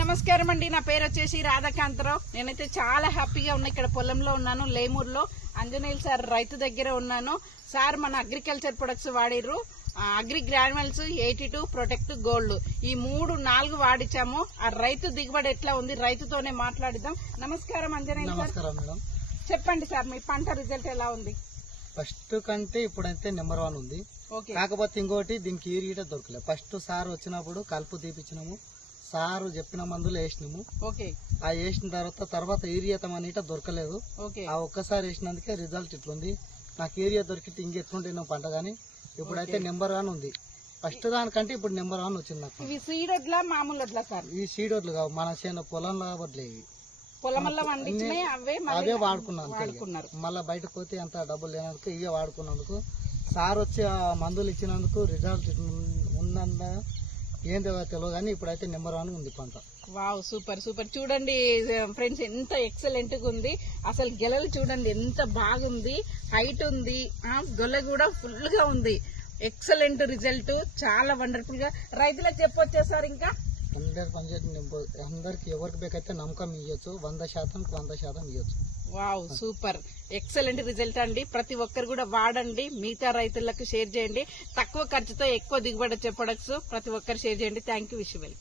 నమస్కారం అండి. నా పేరు వచ్చేసి రాధాకాంతరావు. నేనైతే చాలా హ్యాపీగా ఉన్నా. ఇక్కడ పొలంలో ఉన్నాను, లేమూరులో. ఆంజనేయులు సార్ రైతు దగ్గర ఉన్నాను. సార్ మన అగ్రికల్చర్ ప్రొడక్ట్స్ వాడిర్రు. అగ్రి గ్రాన్యువల్స్ 82 ప్రొటెక్ట్ గోల్డ్, ఈ 3-4 వాడిచాము. ఆ రైతు దిగుబడి ఎట్లా ఉంది, రైతుతోనే మాట్లాడిద్దాం. నమస్కారం ఆంజనేయులు సార్. చెప్పండి సార్, మీ పంట రిజల్ట్ ఎలా ఉంది? ఫస్ట్ కంటే ఇప్పుడైతే నెంబర్ 1 ఉంది. కాకపోతే ఇంకోటి దీనికి యూరియా దొరకలేదు. ఫస్ట్ సార్ వచ్చినప్పుడు కలుపు తీపిచ్చినాము, సారు చెప్పిన మందులు వేసినాము. ఆ వేసిన తర్వాత యూరియా మనీట దొరకలేదు. ఆ ఒక్కసారి వేసినందుకే రిజల్ట్ ఇట్లుంది. నాకు యూరియా దొరికితే ఇంకెట్లుంటే పంట, గానీ ఇప్పుడైతే నెంబర్ 1 ఉంది. ఫస్ట్ దానికంటే ఇప్పుడు నెంబర్ 1 వచ్చింది నాకు. ఇవి సీడ్ వడ్లా మామూలు వడ్లా సార్? ఈ సీడ్ వడ్లు కావు, మన చేను పొలంలో వడ్లే. అవే వాడుకున్నాను. మళ్ళీ బయటకు పోతే అంత డబ్బులు లేనందుకు ఇవే వాడుకున్నందుకు, సార్ వచ్చి ఆ మందులు ఇచ్చినందుకు రిజల్ట్ ఉందన్న ఏందో తెలియదు, కానీ ఇప్పుడైతే నెంబర్ 1 ఉంది పంట. Wow, super super. చూడండి ఫ్రెండ్స్, ఎంత ఎక్సలెంట్ గా ఉంది. అసలు గెలలు చూడండి ఎంత బాగుంది, హైట్ ఉంది, గొల్ల కూడా ఫుల్ గా ఉంది. ఎక్సలెంట్ రిజల్ట్, చాలా వండర్ఫుల్ గా. రైతులకు చెప్పొచ్చా సార్? ఇంకా 100% అందరికి ఎవరికి బేకైతే నమ్మకం ఇవ్వచ్చు, 100% ఇవ్వచ్చు. వావ్, సూపర్ ఎక్సలెంట్ రిజల్ట్ అండి. ప్రతి ఒక్కరు కూడా వాడండి, మిగతా రైతులకు షేర్ చేయండి. తక్కువ ఖర్చుతో ఎక్కువ దిగుబడి వచ్చే ప్రొడక్ట్స్ ప్రతి ఒక్కరు షేర్ చేయండి. Thank you. Wish you well.